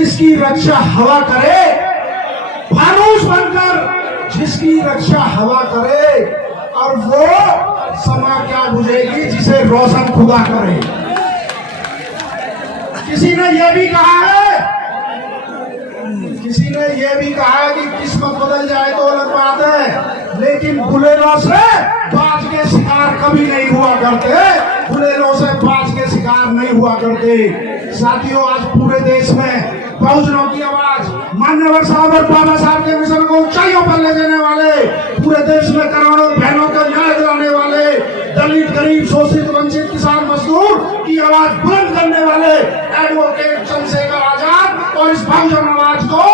जिसकी रक्षा हवा करे, फानूस बनकर जिसकी रक्षा हवा करे, और वो समा क्या बुझेगी जिसे रोशन खुदा करे। किसी ने यह भी कहा है, किसी ने यह भी कहा है कि किस्मत बदल जाए तो अलग बात है, लेकिन बुलेरों से बाज के शिकार कभी नहीं हुआ करते, बुलेरों से बाज के शिकार नहीं हुआ करते। साथियों, आज पूरे देश में बहुजनों की आवाज, मान्यवर साहब और बाबा साहब के मिशन को ऊंचाइयों पर ले जाने वाले, पूरे देश में करोड़ों बहनों का न्याय दिलाने वाले, दलित, गरीब, शोषित, वंचित, किसान, मजदूर की आवाज बुलंद करने वाले एडवोकेट चंद्रशेखर आजाद और इस बहुजन आवाज को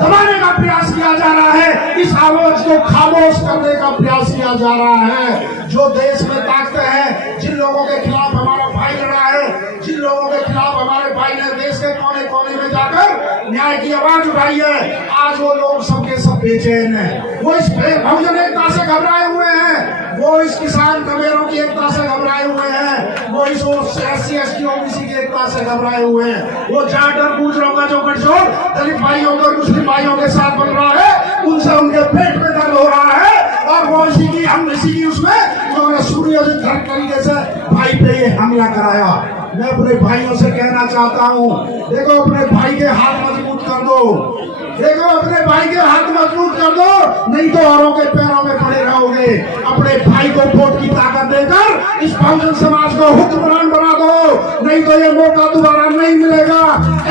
दबाने का प्रयास किया जा रहा है, इस आवाज को खामोश करने का प्रयास किया जा रहा है। जो देश में ताकतें हैं, जिन लोगों के खिलाफ हमारा भाई लड़ा है, जिन लोगों के खिलाफ हमारे भाई ने देश के कोने कोने में जाकर न्याय की आवाज उठाई है, आज वो लोग सबके सब बेचैन हैं। वो इस बहुजन एकता से घबराए हुए हैं, वो इस किसान कमेरों की एकता से घबराए हुए हैं, वो इस SC ST OBC की एकता से घबराए हुए हैं। वो जाट और गुजरों का जो गठजोड़ दलित भाइयों और मुस्लिम भाइयों के साथ बन रहा है, उनसे उनके पेट में दर्द हो रहा है, और वो इसी की उसमें उन्होंने सुनियोजित तरीके से भाई पे ये हमला कराया। मैं अपने भाइयों से कहना चाहता हूँ, देखो अपने भाई के हाथ मजबूत कर दो, देखो अपने भाई के हाथ मजबूत कर दो, नहीं तो औरों के पैरों में पड़े रहोगे। अपने भाई को वोट की ताकत देकर इस बहुजन समाज को हुक्मरान बना दो, नहीं तो ये मौका दोबारा नहीं मिलेगा।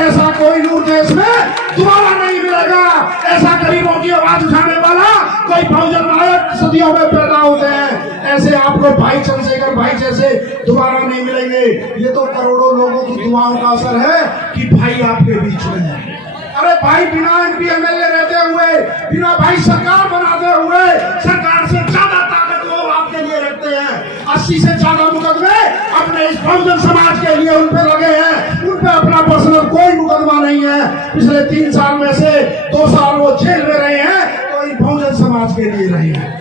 ऐसा कोई नूर देश में दोबारा नहीं मिलेगा, ऐसा गरीबों की आवाज उठाने वाला कोई बहुजन नायक सदियों में पैदा होते हैं, ऐसे आपको भाई चंद्रशेखर भाई जैसे दोबारा नहीं मिलेंगे। ये तो करोड़ों लोगों की दुआओं का असर है कि भाई आपके बीच में है। अरे भाई, बिना MP MLA रहते हुए, बिना भाई सरकार बनाते हुए, सरकार से ज्यादा ताकत वो आपके लिए रखते हैं। 80 से ज्यादा मुकदमे अपने इस बहुजन समाज के लिए उन पे लगे हैं, उन पे अपना पर्सनल कोई मुकदमा नहीं है। पिछले 3 साल में से 2 साल वो जेल में रहे हैं, तो इन बहुजन समाज के लिए रहे हैं।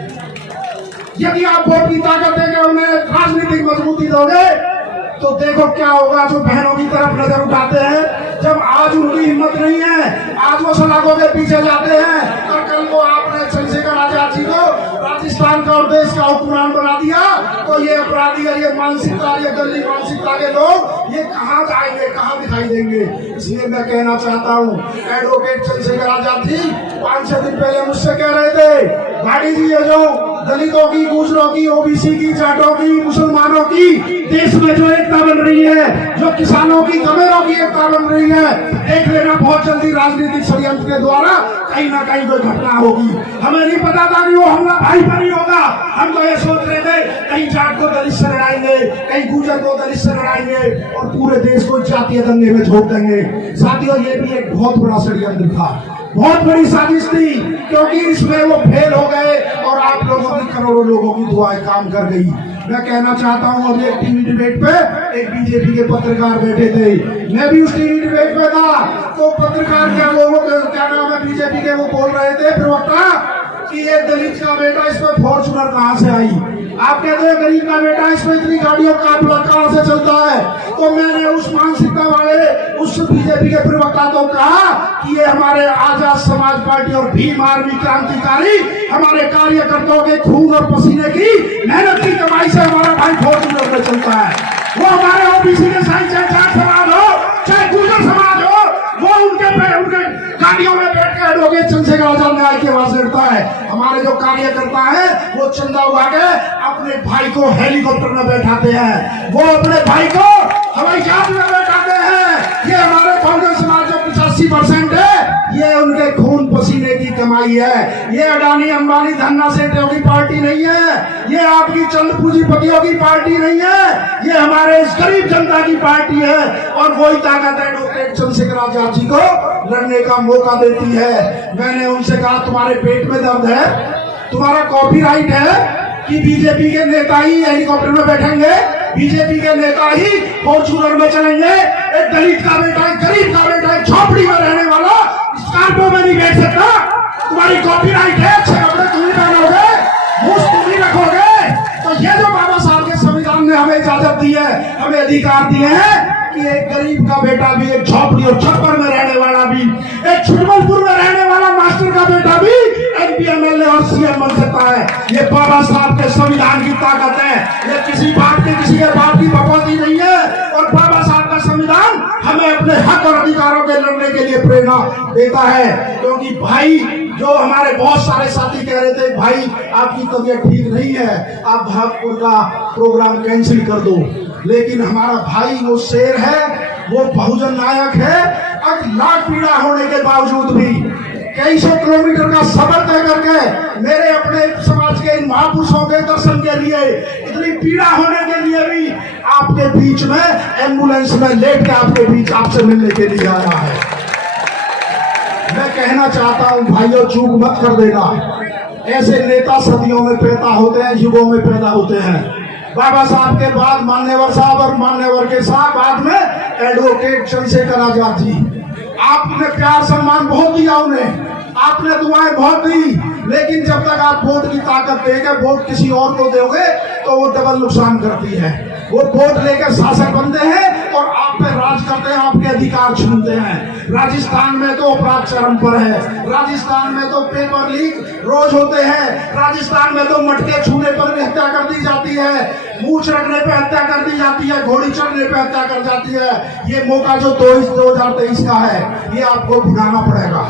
यदि आप वोट की ताकत देकर उन्हें राजनीतिक मजबूती दोगे, तो देखो क्या होगा। जो बहनों की तरफ नजर उठाते हैं, जब आज उनकी हिम्मत नहीं है, आज वो सलाखों के पीछे जाते हैं, और कल को आपने चंद्रशेखर आजाद जी को राजस्थान का और देश का हुक्मरान बना दिया, तो ये अपराधी और ये मानसिकता, ये गंदी मानसिकता के लोग ये कहाँ जाएंगे, कहाँ दिखाई देंगे। इसलिए मैं कहना चाहता हूँ, एडवोकेट चंद्रशेखर आजाद जी 5-6 दिन पहले मुझसे कह रहे थे, गाड़ी जी ये जो दलितों की, गुजरों की, OBC की, जाटों की, मुसलमानों की देश में जो एकता बन रही है, जो किसानों की, कमेरों की एकता बन रही है, देख लेना बहुत जल्दी राजनीतिक षड्यंत्र के द्वारा कहीं ना कहीं कोई घटना होगी। हमें नहीं पता था कि वो हमला भाई पर ही होगा। हम तो ये सोच रहे थे कहीं जाट को दलित से लड़ाएंगे, कहीं गुजर को दलित से लड़ाएंगे, और पूरे देश को जातीय दंगे में झोंक देंगे। साथियों, ये भी एक बहुत बड़ा षड्यंत्र था, बहुत बड़ी साजिश थी, क्योंकि इसमें वो फेल हो गए और आप लोगों की, करोड़ों लोगों की दुआएं काम कर गई। मैं कहना चाहता हूँ, अभी एक टीवी डिबेट पे एक BJP के पत्रकार बैठे थे, मैं भी उस टीवी डिबेट पे था, तो पत्रकार क्या नाम है BJP के, वो बोल रहे थे प्रवक्ता कि ये दलित का बेटा, इसमें फॉर्चूनर कहाँ से आई। आप कहते हैं गरीब का बेटा, इसमें इतनी गाड़ियों का काफिला कहाँ से चलता है। तो मैंने उस मानसिकता वाले उस BJP के प्रवक्ता को कहा कि ये हमारे आजाद समाज पार्टी और भीम आर्मी क्रांतिकारी हमारे कार्यकर्ताओं के खून और पसीने की मेहनत की कमाई से हमारा भाई फॉर्चूनर में चलता है। वो हमारे OBC के साथ, चाहे जाट समाज हो, चाहे गुजर समाज हो, वो उनके गाड़ियों में बैठ के एडवोकेट चंद्रशेखर आजाद न्याय की आवाज करता है। हमारे जो कार्यकर्ता है, वो चंदा उगा के अपने भाई को हेलीकॉप्टर में बैठाते हैं, वो अपने भाई को हवाई जहाज में बैठाते हैं। ये हमारे बहुजन समाज जो 85% है, ये उनके खून पसीने की कमाई है। ये अडानी अंबानी धन्ना सेठों की पार्टी नहीं है, ये आपकी चंद पूंजीपतियों की पार्टी नहीं है, ये हमारे इस गरीब जनता की पार्टी है। और वही ताकत एडवोकेट चंद्रशेखर आजाद जी को लड़ने का मौका देती है। मैंने उनसे कहा, तुम्हारे पेट में दर्द है, तुम्हारा कॉपीराइट है कि BJP के नेता ही हेलीकॉप्टर में बैठेंगे, BJP के नेता ही फॉर्चूनर में चलेंगे। एक दलित का बेटा, एक गरीब का बेटा, एक झोपड़ी में रहने वाला स्कॉर्पियो में नहीं बैठ सकता। तुम्हारी कॉपीराइट है, अच्छे कपड़े तुम ही पहनोगे, मुझ तुम ही रखोगे। तो ये जो बाबा साहब के संविधान ने हमें इजाजत दी है, हमें अधिकार दिए हैं कि कि एक गरीब का बेटा भी, एक झोपड़ी और छप्पर में रहने वाला भी, एक छुटमलपुर में रहने वाला मास्टर का बेटा भी MP MLA और CM बन सकता है। ये बाबा साहब के संविधान की ताकत है। ये किसी बात की बकौती नहीं है। और बाबा साहब का संविधान हमें अपने हक और अधिकारों के लड़ने के लिए प्रेरणा देता है। क्योंकि भाई, जो हमारे बहुत सारे साथी कह रहे थे, भाई आपकी तबीयत ठीक नहीं है, आप भागपुर का प्रोग्राम कैंसिल कर दो, लेकिन हमारा भाई वो शेर है, वो बहुजन नायक है। अब लाख पीड़ा होने के बावजूद भी कई सौ किलोमीटर का सफर तय करके मेरे अपने समाज के इन महापुरुषों के दर्शन के लिए, इतनी पीड़ा होने के लिए भी आपके बीच में एम्बुलेंस में लेट के आपके बीच आपसे मिलने के लिए आया है। मैं कहना चाहता हूं भाइयों, चूक मत कर देना। ऐसे नेता सदियों में पैदा होते हैं, युगों में पैदा होते हैं। बाबा साहब के बाद मान्यवर साहब और मान्यवर के साथ बाद में एडवोकेट चंद्रशेखर आजाद जी। आपने प्यार सम्मान बहुत दिया उन्हें, आपने दुआएं बहुत दी, लेकिन जब तक आप वोट की ताकत देंगे, वोट किसी और को दोगे तो वो डबल नुकसान करती है। वो वोट लेकर शासक बनते हैं और आप पे राज करते हैं, आपके अधिकार छीनते हैं। राजस्थान में तो अपराध चरम पर है, राजस्थान में तो पेपर लीक रोज होते हैं, राजस्थान में तो मटके छूने पर भी हत्या कर दी जाती है, मूछ रखने पे हत्या कर दी जाती है, घोड़ी चढ़ने पे हत्या कर जाती है। ये मौका जो 2023 का है, ये आपको भुनाना पड़ेगा।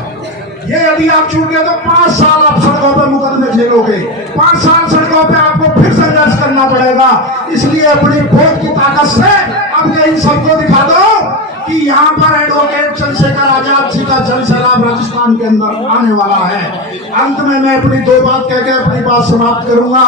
ये यदि आप चूक गए तो 5 साल आप सड़कों पर मुकदमे झेलोगे, 5 साल सड़कों पे आपको फिर संघर्ष करना पड़ेगा। इसलिए अपनी वोट की ताकत से अब ये इन सबको दिखा दो कि यहाँ पर एडवोकेट चंद्रशेखर आजाद जी का जन सैलाब राजस्थान के अंदर आने वाला है। अंत में मैं अपनी 2 बात कहकर अपनी बात समाप्त करूंगा,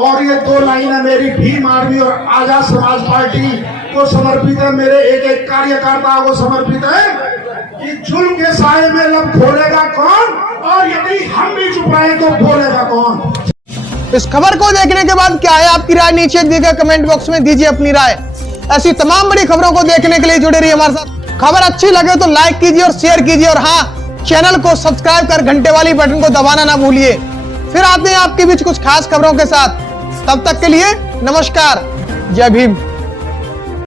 और ये 2 लाइनें मेरी भीम आर्मी और आजाद समाज पार्टी को समर्पित है, मेरे एक एक कार्यकर्ता को समर्पित है कि जुल्म के साए में लब खोलेगा कौन, और यदि हम भी चुप रहे तो बोलेगा कौन। इस खबर को देखने के बाद क्या है आपकी राय, नीचे दिए गए कमेंट बॉक्स में दीजिए अपनी राय। ऐसी तमाम बड़ी खबरों को देखने के लिए जुड़े रहिए हमारे साथ। खबर अच्छी लगे तो लाइक कीजिए और शेयर कीजिए, और हाँ, चैनल को सब्सक्राइब कर घंटे वाली बटन को दबाना ना भूलिए। फिर आते हैं आपके बीच कुछ खास खबरों के साथ। तब तक के लिए नमस्कार, जय भीम।